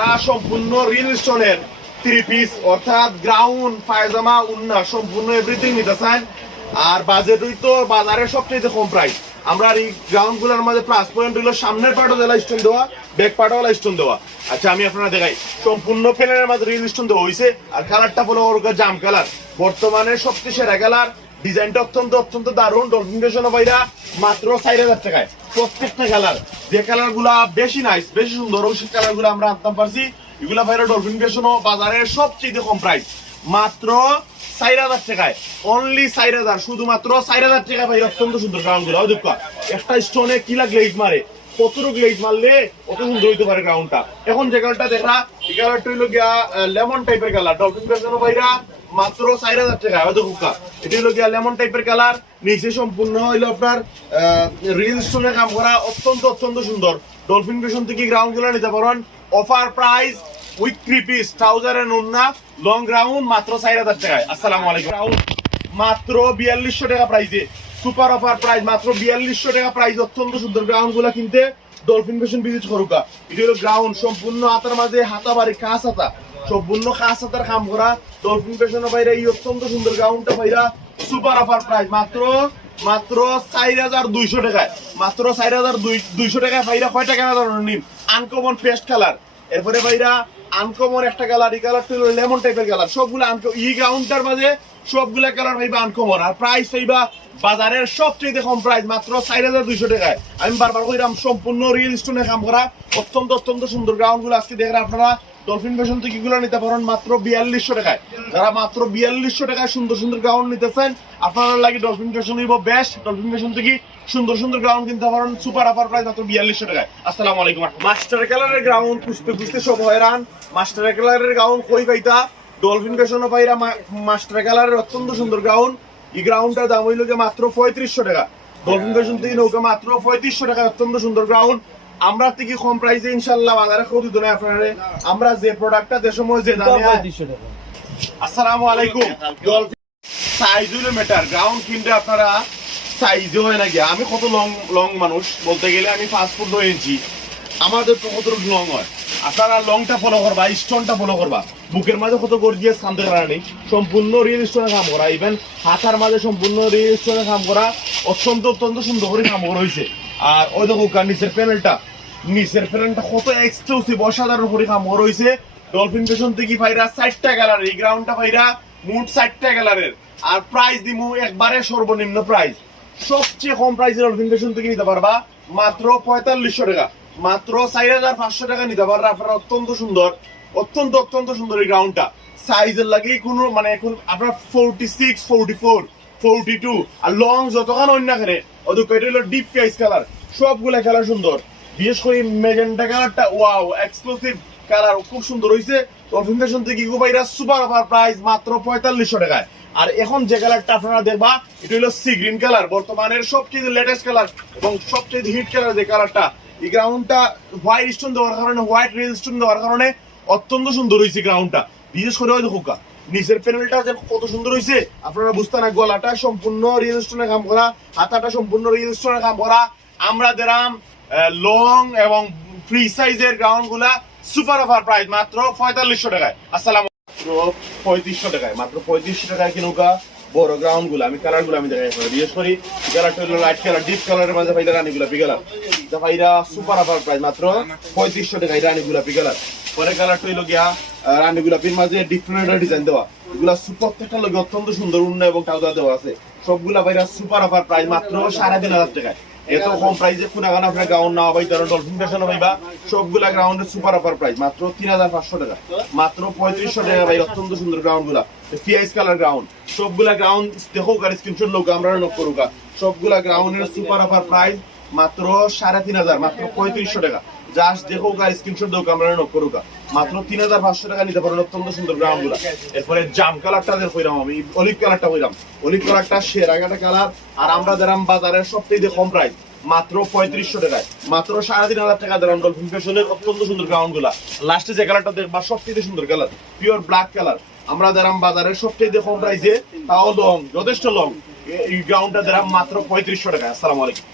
তারা সম্পূর্ণ রিল স্টোনের থ্রি পিস অর্থাৎ গ্রাউন্ড পায়জামা, উন্না, সম্পূর্ণ এভরিথিং নিতে চান আর বাজেটই তো বাজারের সবচেয়ে কম প্রাইস আমরা এই গ্রাউন্ডগুলোর মধ্যে প্লাস পয়েন্ট হলো সামনের পার্টও জেলা স্টোন দেওয়া ব্যাক পার্টও স্টোন দেওয়া। আচ্ছা আমি আপনারা দেখাই। সম্পূর্ণ প্যানেলের মধ্যে রিল স্টোন দেওয়া হয়েছে আর কালারটা হলো ওর জাম কালার বর্তমানে সবচেয়ে সেরা কালার ডিজাইনটা অত্যন্ত অত্যন্ত দারুণ। ডলফিন বাইরা মাত্র চার হাজার টাকায়। প্রত্যেকটা কালার। যে কালারগুলা বেশি নাইস বেশি সুন্দর ওই কালারগুলো আমরা আনতাম পারছি। এগুলা বাইরে ডলফিন ফ্যাশনও বাজারের সবচেয়ে কম প্রাইস মাত্র চার হাজার টাকায়। অনলি চার হাজার, শুধুমাত্র চার হাজার টাকা ভাই, অত্যন্ত সুন্দর গ্রাউন্ডগুলো দেখ, একটা স্টোনে কি লাগলে গ্লেজ মারে? কতটুকু গ্লেজ মারলে অত সুন্দর হইতে পারে গ্রাউন্ডটা এখন যে কালারটা দেখা এই কালারটা হইল গিয়া লেমন টাইপের কালার ডলফিন ফ্যাশন ভাইরা, মাত্র চার হাজার টাকা হয়তো কুকা এটি হলো গিয়া লেমন টাইপের কালার নিচে সম্পূর্ণ হইল আপনার রিল স্টোনে কাম করা অত্যন্ত অত্যন্ত সুন্দর। ডলফিন ফ্যাশন থেকে গ্রাউন্ডগুলো নিতে পারেন। Offer price with three piece trouser and উন্না লং গ্রাউন্ড মাত্র চার হাজার টাকায়। আসসালামু আলাইকুম। মাত্র বিয়াল্লিশশো টাকা প্রাইসে সুপার অফার প্রাইস মাত্র বিয়াল্লিশশো টাকা প্রাইস অত্যন্ত সুন্দর গ্রাউন্ডগুলা কিনতে ডলফিন ফ্যাশন ভিজিট করুকা। এটি হলো গ্রাউন্ড সম্পূর্ণ হাতার মাঝে, হাতা বাড়ি খাস হাতা। সম্পূর্ণ খাস হাতার কাম করা ডলফিন ফ্যাশনের বাইরে এই অত্যন্ত সুন্দর গ্রাউন্ডটা বাইরা সুপার অফার প্রাইস, মাত্র মাত্র চার হাজার দুইশো টাকায়। মাত্র চার হাজার দুইশো টাকায় ভাইরা কয় টাকা নিম আনকমন পেস্ট কালার এরপরে ভাইরা আনকমন একটা কালার এই কালারটা লেমন টাইপের কালার সবগুলো আনকম ই কাউন্টার মাঝে সবগুলা কালার পাইবা আনকমন আর প্রাইস পাইবা বাজারের সবচেয়ে কম প্রাইস মাত্র চার হাজার দুইশো টাকায়। আমি বারবার কইরাম, সম্পূর্ণ রিয়েল স্টোনে কাম করা, অত্যন্ত অত্যন্ত সুন্দর গ্রাউন্ডগুলো আজকে দেখেন আপনারা। ডলফিন ফ্যাশন থেকে গুলো নিতে পারেন মাত্র বিয়াল্লিশশো টাকায়। যারা মাত্র বিয়াল্লিশশো টাকায় সুন্দর সুন্দর গ্রাউন্ড নিতেছেন আপনারা লাগে ডলফিন ফ্যাশন নিব বেস্ট ডলফিন ফ্যাশন থেকে সুন্দর সুন্দর গ্রাউন্ড কিনতে পারেন সুপার অফার প্রাইস মাত্র বিয়াল্লিশশো টাকায়। আসসালামু আলাইকুম। মাস্টার কালারের গ্রাউন্ড খুঁজতে খুঁজতে সব হয়রান। মাস্টার কালারের গ্রাউন্ড কই পাইতা? ডলফিন ফ্যাশনও পাইরা মাস্টার কালারের অত্যন্ত সুন্দর গ্রাউন্ড এই গ্রাউন্ডটার দাম হইল গিয়ে মাত্র পঁয়ত্রিশশো টাকা। ডলফিন ফ্যাশন থেকে নৌকা মাত্র পঁয়ত্রিশশো টাকা অত্যন্ত সুন্দর গ্রাউন্ড আমরা থেকে কম প্রাইসে ইনশাল্লাহ বাজারে কেউ দিত না আপনারা। আমরা যে প্রোডাক্টটা যে সময় যে দামে আসসালামু আলাইকুম। ডলফিন সাইজ হইল মেটার গ্রাউন্ড কিনতে আপনারা সাইজ হয় না গিয়া। আমি কত লং লং মানুষ। বলতে গেলে আমি ফাস্ট ফুড নয় ইঞ্চি আমাদের তো কত লং হয়? আপনারা লংটা ফলো করবা স্টোনটা ফলো করবা। বুকের মাঝে কত গর্জিয়াস কাম করা নেই সম্পূর্ণ রিয়েল স্টোনে কাম করা। ইভেন হাতার মাঝে সম্পূর্ণ রিয়েল স্টোনে কাম করা। অত্যন্ত অত্যন্ত সুন্দর করে কাম করা হয়েছে। আর ওই দেখো নিচের প্যানেলটা নিচের প্যানেলটা কত এক্সক্লুসিভ অসাধারণ করে কাম করা হয়েছে। ডলফিন ফ্যাশন থেকে ভাইরা চারটা গ্যালারি এই গ্রাউন্ডটা ভাইরা মোট চারটা কালারের আর প্রাইস দিমু একবারে সর্বনিম্ন প্রাইস সবচেয়ে কম প্রাইসের ডলফিন ফ্যাশন থেকে নিতে পারবা মাত্র পঁয়তাল্লিশশো টাকা। মাত্র চার হাজার পাঁচশো টাকা নিতে পারবা আপনারা অত্যন্ত সুন্দর অত্যন্ত অত্যন্ত সুন্দর এই গ্রাউন্ডটা সাইজের লাগে কোনো মানে এখন আপনার forty six forty four forty two আর লং যতক্ষণ অন্য হলো ডিপ ফেস কালার সবগুলা কালার সুন্দর বিশেষ করে মেজেন্টা কালারটা ওয়াও এক্সক্লুসিভ কালার খুব সুন্দর হয়েছে ফ্যাশন থেকে ইকোবাইরা সুপার অফার প্রাইস মাত্র পঁয়তাল্লিশশো টাকায়। আর এখন যে কালারটা আপনারা দেখবা, এটা হলো সি গ্রিন কালার বর্তমানের সবচেয়ে লেটেস্ট কালার এবং সবচেয়ে হিট কালার যে কালারটা। এই গ্রাউন্ডটা হোয়াইট স্টোন দেওয়ার কারণে হোয়াইট রেল স্টোন দেওয়ার কারণে অত্যন্ত সুন্দর হয়েছে গ্রাউন্ডটা বিশেষ করে ওই দেখুকা নিচের প্যানেলটা যে কত সুন্দর হয়েছে আপনারা বুঝতে না, গলাটা সম্পূর্ণ রিয়েল স্টোনে কাম করা, হাতাটা সম্পূর্ণ রিয়েল স্টোনে কাম করা। আমরা দেরাম লং এবং ফ্রি সাইজের গ্রাউন্ডগুলা সুপার অফার প্রাইস মাত্র পঁয়তাল্লিশশো টাকায়। আসসালাম মাত্র পঁয়ত্রিশশো টাকায়, মাত্র পঁয়ত্রিশশো টাকায় কিনুকা বড় গ্রাউন্ডগুলো, আমি কালারগুলো আমি দেখাই বিশেষ করি। কালারটা হলো লাইট কালার ডিপ কালারের মাঝে ভাইরা রানী গুলা পিকালার ভাইরা সুপার অফার প্রাইস মাত্র পঁয়ত্রিশশো টাকায় রানী গুলা পিকালার পরে কালারটা হইল গিয়া রানী গুলাপির মাঝে ডিফারেন্ট ডিজাইন দেওয়া। এগুলা প্রত্যেকটা লোক অত্যন্ত সুন্দর, উন্ন এবং টাউদা দেওয়া আছে। সবগুলা ভাইরা সুপার অফার প্রাইস মাত্র সাড়ে তিন হাজার টাকায়। এত কম প্রাইসে কোন গান আপনার গ্রাউন্ড না পাই তারা ডলফিন ফ্যাশন পাইবা সবগুলা গ্রাউন্ডের সুপার অফার প্রাইস মাত্র তিন হাজার পাঁচশো টাকা। মাত্র পঁয়ত্রিশশো টাকা ভাই, অত্যন্ত সুন্দর গ্রাউন্ডগুলা পিআইস কালার গ্রাউন্ড সবগুলা গ্রাউন্ড দেখো গাড়ি স্ক্রিনশট লোক আমরা নক করুকা সবগুলা গ্রাউন্ডের সুপার অফার প্রাইস মাত্র সাড়ে তিন হাজার, মাত্র পঁয়ত্রিশশো টাকা। জাস্ট দেখো গাড়ি স্ক্রিনশট দেবো আমরা নক করুকা মাত্র তিন হাজার পাঁচশো টাকা নিতে পারেন অত্যন্ত সুন্দর গ্রাউন্ডগুলা এরপরে জাম কালারটা হইলাম আমি অলিভ কালারটা হইলাম। অলিভ কালারটা সেরাগাটা কালার আর আমরা দেরাম বাজারের সবথেকে কম প্রাইস মাত্র পঁয়ত্রিশশো টাকায়। মাত্র সাড়ে তিন হাজার টাকা দেরাম ডলফিন ফ্যাশনের অত্যন্ত সুন্দর গ্রাউন্ডগুলা লাস্টে যে কালারটা দেখবা সবথেকে সুন্দর কালার পিওর ব্ল্যাক কালার আমরা দেরাম বাজারের সবথেকে কম প্রাইসে তাও লং যথেষ্ট লং এই গ্রাউন্ডটা দেরাম মাত্র পঁয়ত্রিশশো টাকা আসসালামু আলাইকুম।